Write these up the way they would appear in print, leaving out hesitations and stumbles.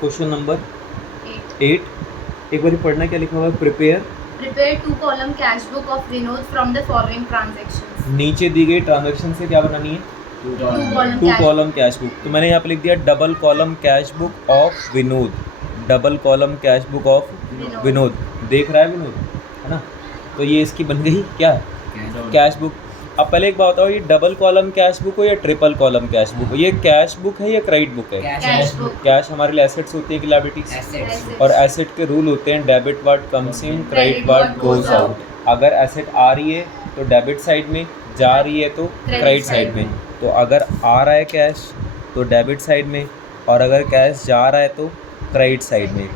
Question number 8 एक बार पढ़ना, क्या लिखा हुआ है? Prepare 2 column cash book of Vinod from the following transactions. नीचे दी गई ट्रांजैक्शन से क्या बनानी है? 2 कॉलम कैश बुक। तो मैंने यहाँ पे लिख दिया double column cash book of Vinod, double column cash book of Vinod. देख रहा है विनोद, है ना? तो ये इसकी बन गई क्या है? Cash book. अब पहले एक बात बताओ, ये डबल कॉलम कैश बुक हो या ट्रिपल कॉलम कैश बुक हो? ये कैश बुक है या क्रेडिट बुक है? Cash book. कैश हमारे लिए एसेट्स होती है कि लायबिलिटीज? और एसेट के रूल होते हैं debit what comes in, credit what goes out. अगर एसेट आ रही है तो डेबिट साइड में, जा रही है तो क्रेडिट साइड में। तो अगर आ रहा है कैश तो डेबिट साइड में, और अगर कैश जा रहा है तो क्रेडिट साइड में।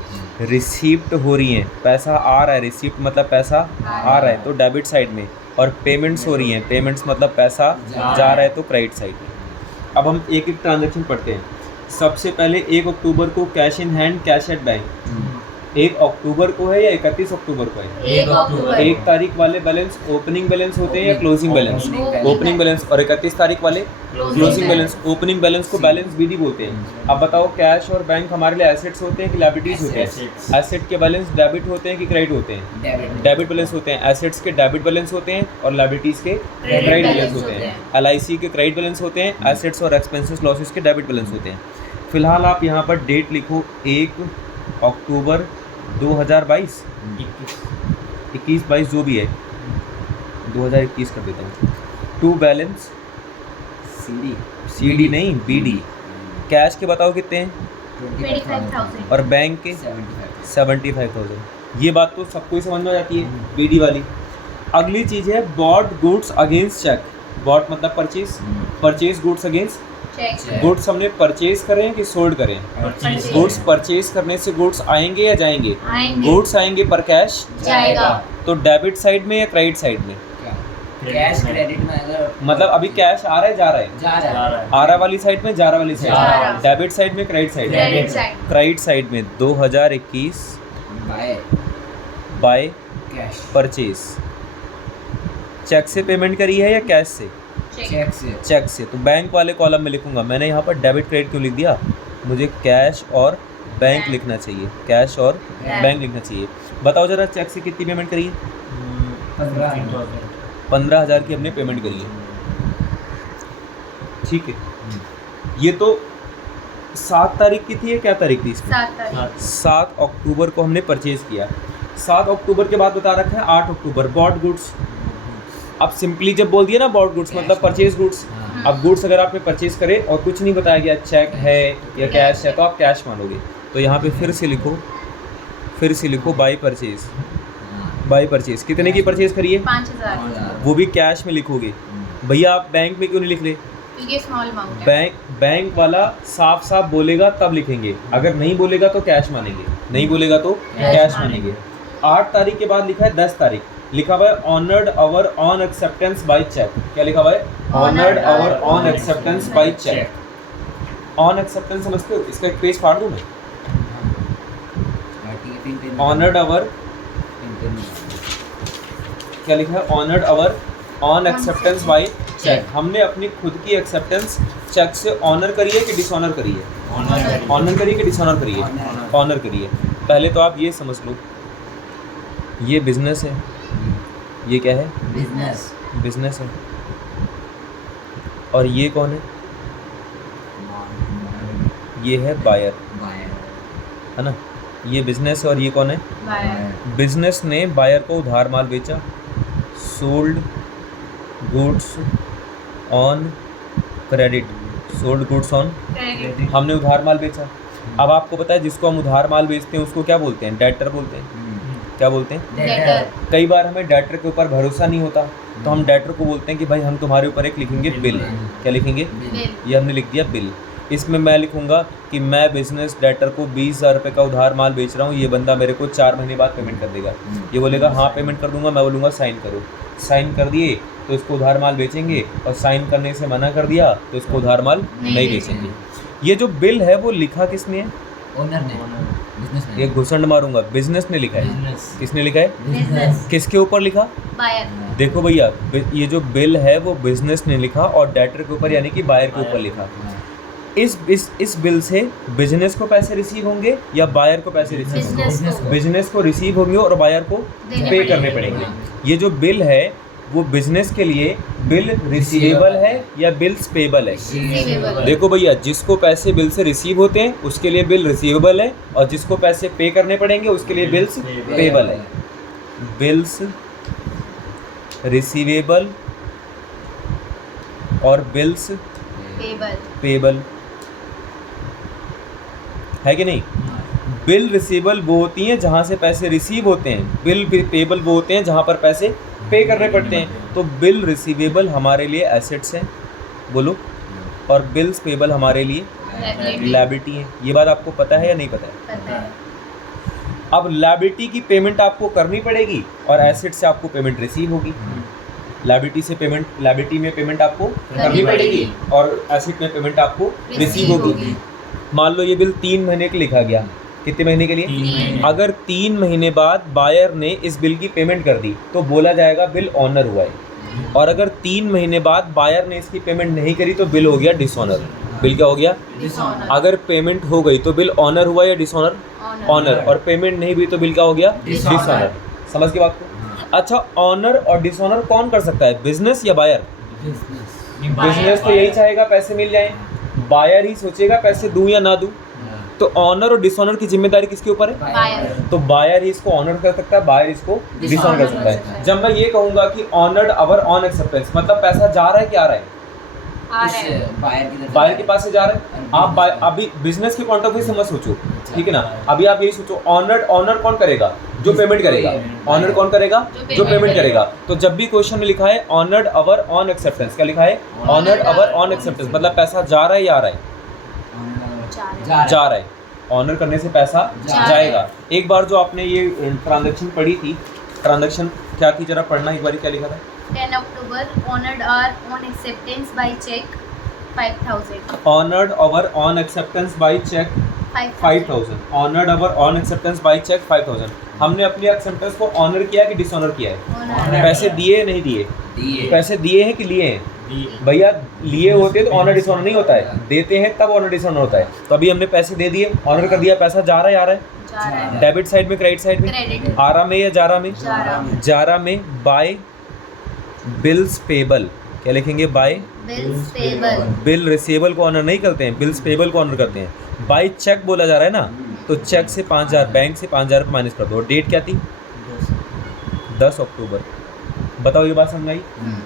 रिसीप्ट हो रही है, पैसा आ रहा है, रिसीप्ट मतलब पैसा आ रहा है तो डेबिट साइड में, और पेमेंट्स हो रही हैं, पेमेंट्स मतलब पैसा जा रहा है तो क्रेडिट साइड में। अब हम एक एक ट्रांजैक्शन पढ़ते हैं। सबसे पहले 1 अक्टूबर को cash in hand, cash at bank. 1 अक्टूबर को है या 31 अक्टूबर को है? 1 अक्टूबर। 1 तारीख वाले बैलेंस ओपनिंग बैलेंस होते हैं या क्लोजिंग बैलेंस? Opening balance. और 31 तारीख वाले क्लोजिंग बैलेंस। ओपनिंग बैलेंस को बैलेंस बीडी बोलते हैं। अब बताओ, कैश और बैंक हमारे लिए एसेट्स होते हैं कि लायबिलिटीज होते हैं? एसेट के बैलेंस डेबिट होते हैं कि क्रेडिट होते हैं? डेबिट बैलेंस होते हैं। एसेट्स के डेबिट बैलेंस होते हैं और लायबिलिटीज के क्रेडिट बैलेंस होते हैं। LIC के क्रेडिट बैलेंस होते हैं, एसेट्स और एक्सपेंसेस लॉसेस के डेबिट बैलेंस होते हैं। फिलहाल आप यहाँ पर डेट लिखो 1 अक्टूबर 2022, 21-22 जो भी है, 2021 कर देता हूँ। टू बैलेंस CD नहीं BD। कैश के बताओ कितने हैं? 25,000 और बैंक के 75,000। ये बात तो सबको ही समझ में आ जाती है, BD वाली। अगली चीज़ है bought goods against cheque. Bought मतलब purchase, purchase goods against cheque. Goods हमने परचेज करें कि सोल्ड करें? गुड्स परचेज करने से गुड्स आएंगे या जाएंगे? गुड्स आएंगे पर कैश जाएगा। तो डेबिट साइड में या क्रेडिट साइड में? कैश क्रेडिट में अगर मतलब अभी कैश आ रहा है, जा रहा है? जा रहा है। आ रहा वाली साइड में, जा रहा वाली जा रहा। साइड? डेबिट साइड में, क्रेडिट साइड क्रेडिट में? साइड। क्रेडिट साइड में 2021 बाय कैश परचेज। चेक से पेमेंट करी है या कैश से? चेक से। चेक से। तो बैंक वाले कॉलम में लिखूंगा। मैंने यहाँ पर डेबिट क्रेडिट क्यों लिख दिया? मुझे कैश और बैंक लिखना चाहिए, कैश और बैंक लिखना चाहिए। बताओ जरा, चेक से कितनी पेमेंट करी है? 15,000 की हमने पेमेंट करी है, ठीक है। ये तो 7 तारीख की थी या क्या तारीख थी इसमें? 7 तारीख। 7 अक्टूबर को हमने परचेज किया। 7 अक्टूबर के बाद बता रखा है 8 अक्टूबर बॉट गुड्स। अब सिंपली जब बोल दिया ना बॉट गुड्स मतलब परचेज गुड्स। अब गुड्स अगर आपने परचेज करे और कुछ नहीं बताया गया, चेक है या कैश है, तो आप कैश मानोगे। तो यहाँ पे फिर से लिखो बाई परचेज। बाई परचेज कितने की परचेज करिए? 5,000। वो भी कैश में लिखोगे। भैया आप बैंक में क्यों नहीं लिख रहे? क्योंकि स्मॉल अमाउंट है। बैंक वाला साफ साफ बोलेगा तब लिखेंगे, अगर नहीं बोलेगा तो कैश मानेंगे, नहीं बोलेगा तो कैश मानेंगे। 8 तारीख के बाद लिखा है 10 तारीख, लिखा हुआ है honoured our on acceptance by cheque. क्या लिखा हुआ है? Honoured our on acceptance by cheque. On acceptance समझते हो? इसका एक पेज फाड़ दूं मैं? ऑनर्ड अवर, क्या लिखा है? Honoured our on acceptance by cheque. हमने अपनी खुद की एक्सेप्टेंस चेक से ऑनर करी है कि डिसऑनर करी है? ऑनर करी है कि डिसऑनर करी है? ऑनर करी है। पहले तो आप ये समझ लो, ये बिजनेस है, ये क्या है? बिजनेस है। और ये कौन है? ये है बायर, है ना? ये बिजनेस है और ये कौन है? बायर। बिजनेस ने बायर को उधार माल बेचा, sold goods on credit, sold goods on, credit. हमने उधार माल बेचा। अब आपको पता है जिसको हम उधार माल बेचते हैं उसको क्या बोलते हैं? डेटर बोलते हैं। क्या बोलते हैं? डेटर। कई बार हमें डेटर के ऊपर भरोसा नहीं होता तो हम डेटर को बोलते हैं कि भाई हम तुम्हारे ऊपर एक लिखेंगे बिल। क्या लिखेंगे? बिल। ये हमने लिख दिया बिल। इसमें मैं लिखूंगा कि मैं बिजनेस डेटर को 20,000 रुपये का उधार माल बेच रहा हूँ, ये बंदा मेरे को 4 महीने बाद पेमेंट कर देगा। ये बोलेगा हाँ पेमेंट कर दूंगा, मैं बोलूँगा साइन करो। साइन कर दिए तो इसको उधार माल बेचेंगे, और साइन करने से मना कर दिया तो इसको उधार माल नहीं बेचेंगे। ये जो बिल है वो लिखा किसने है? ओनर ने। एक घुसंड मारूंगा, बिजनेस ने लिखा है। किसने लिखा है? बिजनेस। किसके ऊपर लिखा? बायर। देखो भैया, ये जो बिल है वो बिजनेस ने लिखा और डेटर के ऊपर यानी कि बायर के ऊपर लिखा। इस बिल से बिजनेस को पैसे रिसीव होंगे या बायर को पैसे रिसीव होंगे? बिजनेस को बिजनेस को रिसीव होंगे और बायर को देने पे करने पड़ेंगे। पड़ेंगे। ये जो बिल है वो बिजनेस के लिए बिल रिसीवेबल है या बिल्स पेबल है? रिसीवेबल। देखो भैया, जिसको पैसे बिल से रिसीव होते हैं उसके लिए बिल रिसीवेबल है, और जिसको पैसे पे करने पड़ेंगे उसके लिए बिल्स पेबल है। बिल्स रिसीवेबल और बिल्स पेबल। पेबल है कि नहीं? बिल रिसीवेबल वो होती हैं जहाँ से पैसे रिसीव होते हैं, बिल पेबल वो होते हैं जहाँ पर पैसे पे करने पड़ते हैं। तो बिल रिसीवेबल हमारे लिए एसेट्स हैं, बोलो, और बिल्स पेबल हमारे लिए लायबिलिटी है। ये बात आपको पता है या नहीं पता है? पता है। अब लायबिलिटी की पेमेंट आपको करनी पड़ेगी और एसेट से आपको पेमेंट रिसीव होगी। लायबिलिटी में पेमेंट आपको करनी पड़ेगी और एसेट में पेमेंट आपको रिसीव होगी। मान लो ये बिल 3 महीने के लिखा गया, कितने महीने के लिए? 3। अगर 3 महीने बाद बायर ने इस बिल की पेमेंट कर दी तो बोला जाएगा बिल ऑनर हुआ है, और अगर 3 महीने बाद बायर ने इसकी पेमेंट नहीं करी तो बिल हो गया डिसऑनर। बिल क्या हो गया? डिसऑनर। अगर पेमेंट हो गई तो बिल ऑनर हुआ या डिसऑनर? ऑनर। और पेमेंट नहीं हुई तो बिल क्या हो गया? डिसऑनर। समझ की बात को? अच्छा, ऑनर और डिसऑनर कौन कर सकता है, बिजनेस या बायर? बिजनेस तो यही चाहेगा पैसे मिल जाए, बायर ही सोचेगा पैसे दूं या ना दूं। तो ऑनर और डिसऑनर की जिम्मेदारी किसके ऊपर है? बायर। तो बायर ही इसको ऑनर कर सकता है, बायर इसको डिसऑनर कर सकता है। जब मैं ये कहूंगा कि ऑनर्ड अवर ऑन एक्सेप्टेंस, मतलब पैसा जा रहा है कि आ रहा है? आ रहा है। बायर के पास से जा रहा है। आप अभी बिजनेस के पॉइंट ऑफ व्यू से मत सोचो, ठीक है ना? अभी आप यही सोचो, ऑनर कौन करेगा? जो पेमेंट करेगा। ऑनर कौन करेगा? जो पेमेंट करेगा। तो जब भी क्वेश्चन में लिखा है ऑनर्ड अवर ऑन एक्सेप्टेंस, क्या लिखा है? ऑनर्ड अवर ऑन एक्सेप्टेंस, मतलब पैसा जा रहा है या आ रहा है? जा रहा है। ऑनर करने से पैसा जाएगा। एक बार जो आपने ये ट्रांजैक्शन पढ़ी थी, ट्रांजैक्शन क्या थी, जरा पढ़ना एक बार, क्या लिखा था? 10 October honored our on acceptance by check 5,000. Honoured our on acceptance by cheque 5,000। Honoured our on acceptance by cheque 5,000। हमने अपनी एक्सेप्टेंस को ऑनर किया कि डिसऑनर किया है? Honor। पैसे दिए या नहीं दिए? पैसे दिए हैं कि लिए हैं? भैया लिए होते तो ऑनर डिसऑनर नहीं होता है, देते हैं तब ऑनर डिसऑनर होता है। तो अभी हमने पैसे दे दिए, ऑनर कर दिया, पैसा जा रहा है, आ रहा है? जा रहा है। डेबिट साइड में, क्रेडिट साइड में? क्रेडिट। आरा में या जारा में? जारा में। जारा में बाय बिल्स पेबल, क्या लिखेंगे? By bills payable. Bill receivable को ऑनर नहीं करते हैं, बिल्स पेबल को ऑनर करते हैं। बाय चेक बोला जा रहा है ना, तो चेक से 5,000, बैंक से 5,000 माइनस कर दो। डेट क्या थी? 10 अक्टूबर। बताओ, ये बात समझ आई?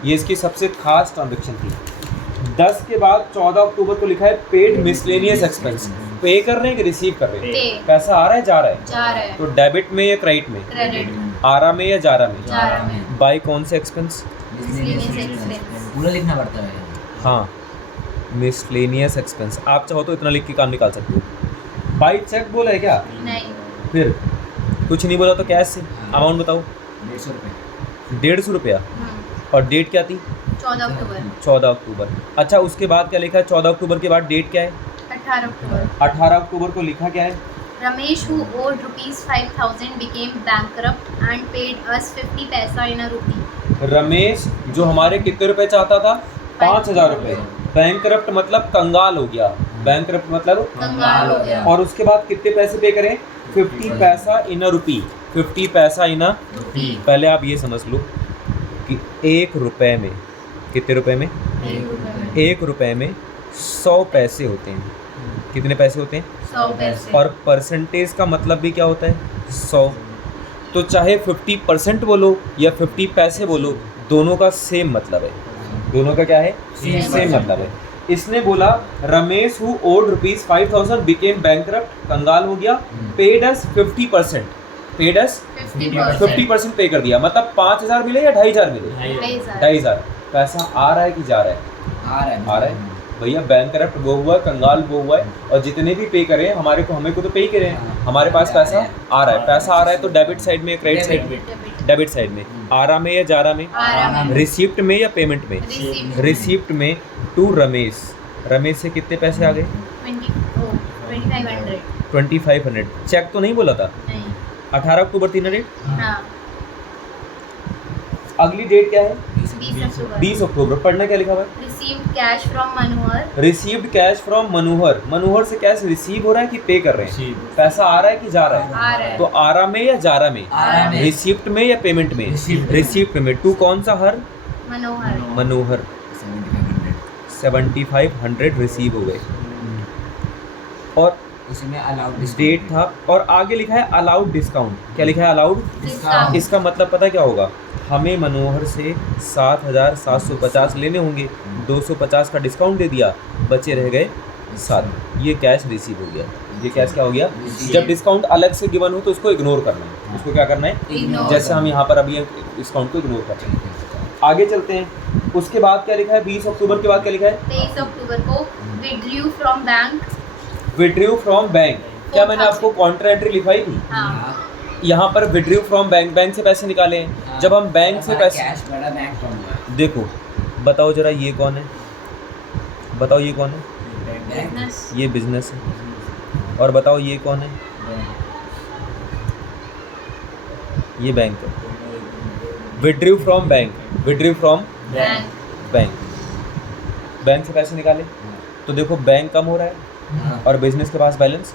ये इसकी सबसे खास ट्रांजेक्शन थी। 10 के बाद 14 अक्टूबर को लिखा है पेड मिसलेनियस एक्सपेंस। पे कर रहे हैं कि रिसीव कर रहे हैं? पे। पैसा आ रहा है, जा रहा है? जा रहा है। तो डेबिट में या क्रेडिट में? क्रेडिट। आरा में या जारा में? जारा में। बाय कौन से एक्सपेंस? Miscellaneous expense. पूरा लिखना पड़ता है। हाँ, मिसलेनियस एक्सपेंस। आप चाहो तो इतना लिख के काम निकाल सकते हो। बाय चेक बोला है क्या? नहीं। फिर कुछ नहीं बोला तो कैश से अमाउंट बताओ। 150 रुपये। 150 रुपया। और डेट क्या थी? 14 अक्टूबर। 14 अक्टूबर। अच्छा, उसके बाद क्या लिखा है? 14 अक्टूबर के बाद डेट क्या है? 18 अक्टूबर। 18 अक्टूबर को लिखा क्या है? Ramesh, who owed rupees 5,000, became bankrupt and paid us 50 paisa in a rupee. Ramesh जो हमारे कितने रुपए चाहता था? 5,000 रुपये। बैंकरप्ट मतलब कंगाल हो गया। बैंकरप्ट मतलब कंगाल हो गया। और उसके बाद कितने पैसे पे करें? 50 पैसा इन अ रुपी। 50 पैसा इन अ रुपी। पहले आप ये समझ लो कि 1 रुपए में, कितने रुपए में? 1 रुपए में 100 पैसे होते हैं। कितने पैसे होते हैं? 100 पैसे। और परसेंटेज का मतलब भी क्या होता है? 100। तो चाहे 50% बोलो या 50 पैसे बोलो, दोनों का सेम मतलब है। दोनों का क्या है? सेम मतलब है। इसने बोला Ramesh who owed rupees 5,000 became bankrupt, कंगाल हो गया, पेड अस 50%, पेड अस 50% पे कर दिया। मतलब 5,000 मिले या 2,500 मिले? 2,500। पैसा आ रहा है कि जा रहा है? आ रहा है। भैया बैंकरप्ट वो हुआ, कंगाल वो हुआ है, और जितने भी पे करें हमारे को, हमें को तो पे ही करें, हमारे पास पैसा आ रहा है। पैसा आ रहा है तो डेबिट साइड में, क्रेडिट साइड में? डेबिट साइड में। आरा में या जारा में? रिसिप्ट में या पेमेंट में? रिसिप्ट में। टू रमेश, रमेश से कितने पैसे आ गए? 2,500। चेक तो नहीं बोला था? 18 अक्टूबर थी ना डेट? हाँ। अगली डेट क्या है? 20 अक्टूबर 20 अक्टूबर। पढ़ना क्या लिखा हुआ है? Received cash from Manohar received cash from Manohar. Manohar से कैश रिसीव हो रहा है कि पे कर रहे हैं? पैसा आ रहा है कि जा रहा है? आ रहा है तो आरा में या जारा में? आरा में। रिसिप्ट में या पेमेंट में? Receipt में। रिसिप्ट में। टू कौन सा हर? मनोहर मनोहर। 7500 रिसीव हो गए। और उसमें अलाउड डेट था और आगे लिखा है अलाउड डिस्काउंट। क्या लिखा है? अलाउड। डिस्काउंट इसका मतलब पता क्या होगा? हमें मनोहर से 7750 लेने होंगे, 250 का डिस्काउंट दे दिया, बचे रह गए 7। ये कैश रिसीव हो गया। ये कैश क्या हो गया? जब डिस्काउंट अलग से गिवन हो तो उसको इग्नोर करना है। उसको क्या करना है? Ignore जैसे हम यहाँ पर अभी डिस्काउंट को इग्नोर करते हैं। आगे चलते हैं। उसके बाद क्या लिखा है? 20 अक्टूबर के बाद क्या लिखा है? 23 अक्टूबर को withdrew from bank. Withdrew from bank. क्या मैंने आपको कॉन्ट्रा एंट्री लिखवाई थी? हाँ यहाँ पर विड्रू फ्रॉम बैंक, बैंक से पैसे निकाले हैं। जब हम बैंक से पैसे, कैश बड़ा बैंक फ्रॉम देखो बताओ जरा ये कौन है? बताओ ये कौन है? बिजनेस ये बिजनेस है। और बताओ ये कौन है? ये बैंक है। Withdrew from bank, withdrew from bank bank. Bank से पैसे निकाले तो देखो बैंक कम हो रहा है और बिजनेस के पास बैलेंस।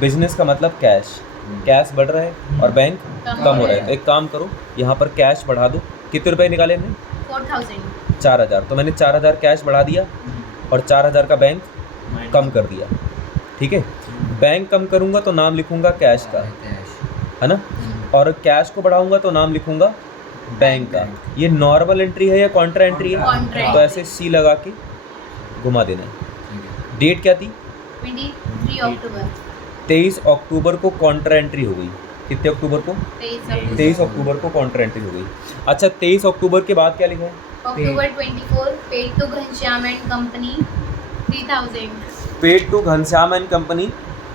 बिजनेस का मतलब कैश, कैश बढ़ रहा है और बैंक कम हो रहा है। तो एक काम करो, यहाँ पर कैश बढ़ा दो। कितने रुपए निकाले हमने? 4000 4000। तो मैंने 4000 कैश बढ़ा दिया और 4000 का बैंक कम कर दिया। ठीक है, बैंक कम करूँगा तो नाम लिखूँगा कैश का, है ना? और कैश को बढ़ाऊँगा तो नाम लिखूँगा बैंक का। ये नॉर्मल एंट्री है या कॉन्ट्रा एंट्री है? कॉन्ट्रा तो ऐसे सी लगा के घुमा देना है। डेट क्या थी? 23 अक्टूबर 23 अक्टूबर को कॉन्ट्रा एंट्री हो गई। कितने अक्टूबर को? 23 अक्टूबर को कॉन्ट्रा एंट्री हो गई। अच्छा, 23 अक्टूबर के बाद क्या लिखा है? October 24 paid to Ghanshyam and company 3000। Paid to Ghanshyam and company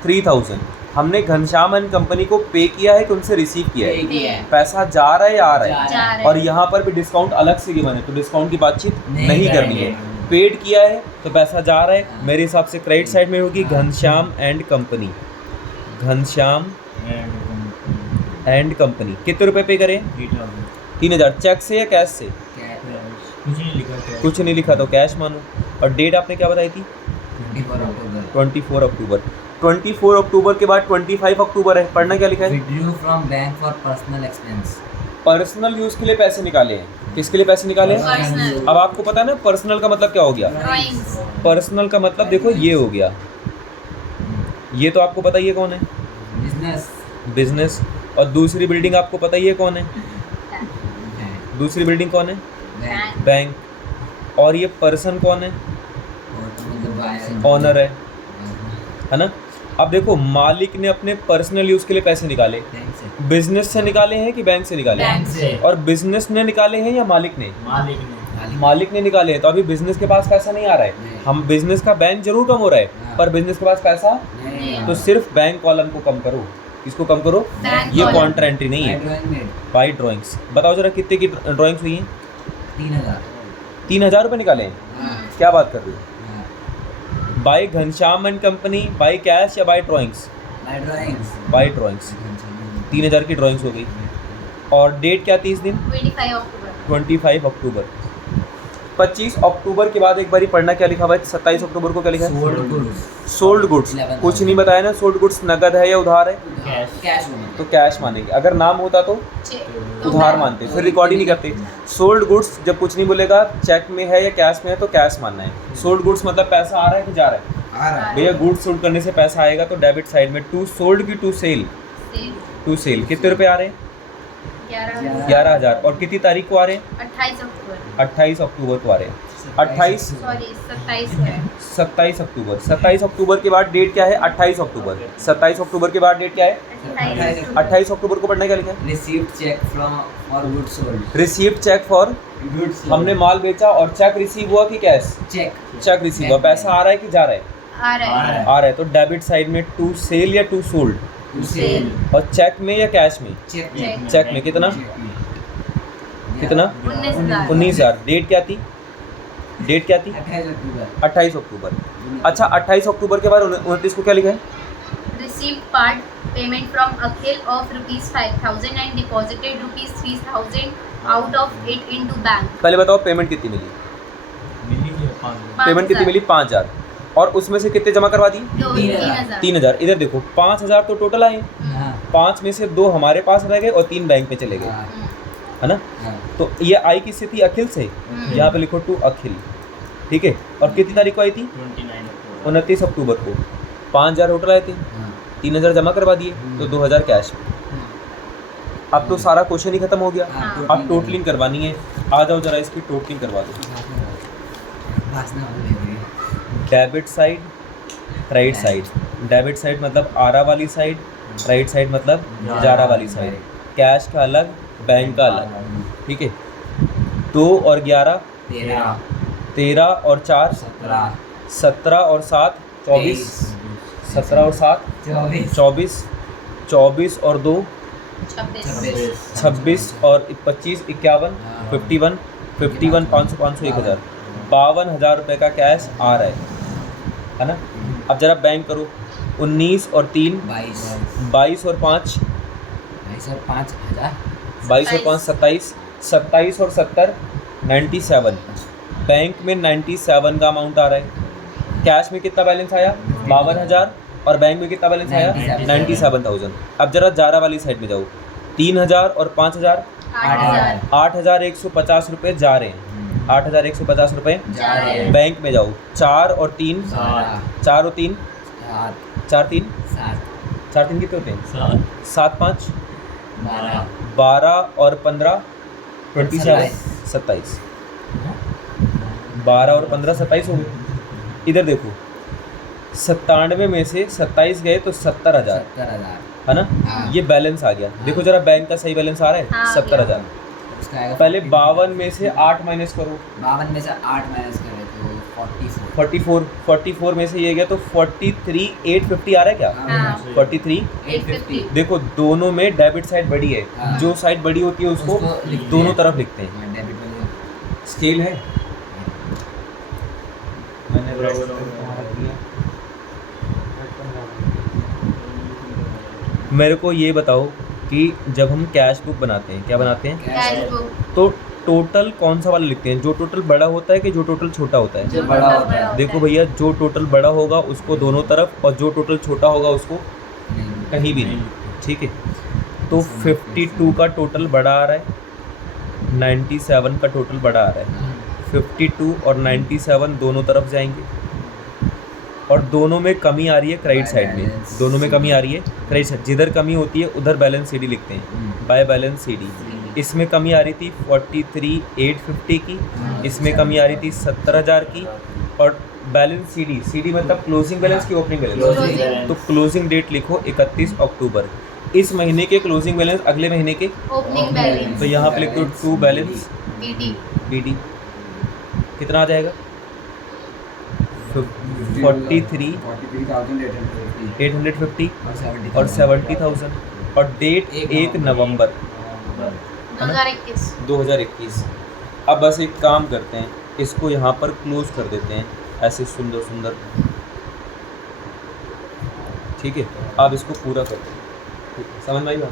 3000। हमने घनश्याम एंड कंपनी को पे किया है कि उनसे रिसीव किया है? पैसा जा रहा है या आ रहा जा है? रहा है। और यहाँ पर भी डिस्काउंट अलग से गिवन है तो डिस्काउंट की बातचीत नहीं करनी है। पेड किया है तो पैसा जा रहा है, मेरे हिसाब से क्रेडिट साइड में होगी Ghanshyam and company. Ghanshyam and company कितने रुपए पे करें? 3000। चेक से या कैश से? कुछ नहीं लिखा तो कैश मानो। और डेट आपने क्या बताई थी? 24 अक्टूबर। 24 अक्टूबर के बाद 25 अक्टूबर है। पढ़ना क्या लिखा है? Withdrew from bank for personal expense. Personal use के लिए पैसे निकाले हैं। किसके लिए पैसे निकाले हैं? पर्सनल अब आपको पता है ना पर्सनल का मतलब क्या हो गया? ड्राइंग्स पर्सनल का मतलब देखो ये हो गया। ये तो आपको पता ही है कौन है? बिजनेस। बिजनेस। और दूसरी बिल्डिंग आपको पता ही है कौन है? दूसरी बिल्डिंग कौन है? बैंक। बैंक। और ये पर्सन कौन है? ऑनर है ना? अब देखो मालिक ने अपने पर्सनल यूज के लिए पैसे निकाले, बिजनेस से निकाले हैं कि बैंक से निकाले हैं? बैंक से। और बिजनेस ने निकाले हैं या मालिक ने? मालिक ने निकाले हैं। तो अभी बिजनेस के पास पैसा नहीं आ रहा है। हम बिजनेस का बैंक जरूर कम हो रहा है पर बिजनेस के पास पैसा, तो सिर्फ बैंक कॉलम को कम करो। किसको कम करो? बैंक ये कॉलम। कॉन्ट्रा एंट्री नहीं है। By drawings. बताओ जरा कितने की ड्राइंग्स हुई हैं? 3000। 3000 रुपये निकाले हैं? क्या बात कर रहे हो? By Ghanshyam and company, by cash या बाई ड्राइंग्स? By drawings. 3000 की ड्राइंग्स हो गई। और डेट क्या थी इस दिन? 25 अक्टूबर 25 अक्टूबर। 25 अक्टूबर के बाद एक बारी पढ़ना क्या लिखा हुआ है? 27 अक्टूबर को क्या लिखा है? Sold goods. कुछ नहीं बताया ना। सोल्ड गुड्स नगद है या उधार है? कैश तो कैश मानेंगे। अगर नाम होता तो उधार मानते, फिर रिकॉर्ड ही नहीं करते। सोल्ड गुड्स जब कुछ नहीं बोलेगा चेक में है या कैश में है तो कैश मानना है। सोल्ड गुड्स मतलब पैसा आ रहा है कि जा रहा है? भैया गुड्स सोल्ड करने से पैसा आएगा तो डेबिट साइड में। टू सोल्ड की टू सेल, टू सेल कितने रुपए आ रहे हैं? 11,000। और कितनी तारीख को आ रहे हैं? 28 अक्टूबर 28 अक्टूबर को आ रहे हैं। 28 सॉरी 27 है 27 अक्टूबर। 27 अक्टूबर के बाद डेट क्या है? 28 अक्टूबर। 27 अक्टूबर के बाद डेट क्या है? 28 अक्टूबर को पढ़ना क्या लिखा है? Received cheque from for goods sold. Received cheque for goods हमने माल बेचा और चेक रिसीव हुआ कि कैश? चेक। चेक रिसीव हुआ। पैसा आ रहा है कि जा रहा है? आ रहा है आ रहा है। तो डेबिट साइड में टू सेल या टू सोल्ड? सेल। और चेक में या कैश में? चेक। चेक में। कितना? कितना? 19,000। डेट क्या थी? डेट क्या थी? 28 अक्टूबर। अच्छा 28 अक्टूबर के बाद 29 को क्या लिखा है? Received part payment from Akhil of rupees 5,000 and deposited rupees 3,000 out of it into bank. पहले बताओ पेमेंट कितनी मिली? पेमेंट कितनी मिली? 5,000। और उसमें से कितने जमा करवा दिए? 3,000। 3,000। इधर देखो 5,000 तो टोटल आए, हाँ 5 में से 2 हमारे पास रह गए और 3 बैंक में चले गए, हाँ है ना? हाँ तो ये आई किससे थी? अखिल से। यहाँ पे लिखो टू अखिल, ठीक है। और कितनी तारीख को आई थी? 29 अक्टूबर को। 5,000 टोटल आए थे, हाँ 3,000 जमा करवा दिए, तो 2,000 कैश। अब तो सारा क्वेश्चन ही खत्म हो गया। हाँ, अब टोटलिंग करवानी है। आ जाओ जरा इसकी टोटलिंग करवा दो। भाषण वाले ले रही debit side, credit side. Debit side मतलब आरा वाली साइड, क्रेडिट साइड मतलब जारा वाली साइड। कैश का अलग, बैंक का अलग, ठीक है। 2 और 11 13 13 और 4 17 17 और 7 24 17 और 7 24 24 और 2 26 और 25 51 51 51 500 500 1000 52,000 रुपये का कैश आ रहा है ना? अब जरा बैंक करो। 19 और 3 22 और 5 5,000 22 और 5 27 27 और 70 97। बैंक में 97 का अमाउंट आ रहा है। कैश में कितना बैलेंस आया? 52,000। और बैंक में कितना बैलेंस आया? 97,000। अब जरा जारा वाली साइड में जाओ। 3,000 और 5,000 8,000। 8,150 रुपये जा रहे हैं। 8,150 रुपये जा रहे हैं। बैंक में जाओ। 4 और 3 4 और 3 4 3 4 3 कितने होते हैं? 7 5 12 और 15 27 27 12 और 15 27 हो गए। इधर देखो 97 में से 27 गए तो 70,000, 70,000 है ना? हाँ। ये बैलेंस आ गया। देखो जरा बैंक का सही बैलेंस आ रहा है, हाँ, 70,000। उसका आएगा पहले 42 52 में से 8 माइनस करो। 52 में से 8 माइनस करें तो 44 44 में से ये गया तो 43 850 आ रहा है क्या? हाँ। 43। 850। देखो दोनों में डेबिट साइड बड़ी है, हाँ। जो साइड बड़ी होती है उसको लिखते हैं। दोनों तरफ लिखते हैं। हाँ, डेबिट में स्केल है, मैंने मेरे को ये बताओ कि जब हम कैश बुक बनाते हैं, क्या बनाते हैं? कैश बुक तो टोटल कौन सा वाला लिखते हैं? जो टोटल बड़ा होता है कि जो टोटल छोटा होता है? जो बड़ा बड़ा होता है। देखो भैया, जो टोटल बड़ा होगा उसको दोनों तरफ, और जो टोटल छोटा होगा उसको नहीं कहीं भी नहीं, ठीक है। तो 52 का टोटल बड़ा आ रहा है, 97 का टोटल बड़ा आ रहा है। 52 और 97 दोनों तरफ जाएंगे, और दोनों में कमी आ रही है क्रेडिट साइड में। दोनों में कमी आ रही है क्रेडिट साइड। जिधर कमी होती है उधर बैलेंस सीडी लिखते हैं, बाय बैलेंस सीडी। इसमें कमी आ रही थी 43,850 की, इसमें कमी आ रही थी 70,000 की। और बैलेंस सीडी, सीडी मतलब क्लोजिंग बैलेंस की ओपनिंग बैलेंस? Closing। तो क्लोजिंग डेट लिखो 31 अक्टूबर। इस महीने के क्लोजिंग बैलेंस अगले महीने के, ओपनिंग बैलेंस तो यहाँ पे लिख दो टू बैलेंस बीडी। बीडी। कितना आ जाएगा? 43,850 और 70,000। और डेट 1 नवंबर 2021। 2021। अब बस एक काम करते हैं, इसको यहाँ पर क्लोज कर देते हैं ऐसे सुंदर सुंदर, ठीक है। अब इसको पूरा करते हैं, समझ में आई बात?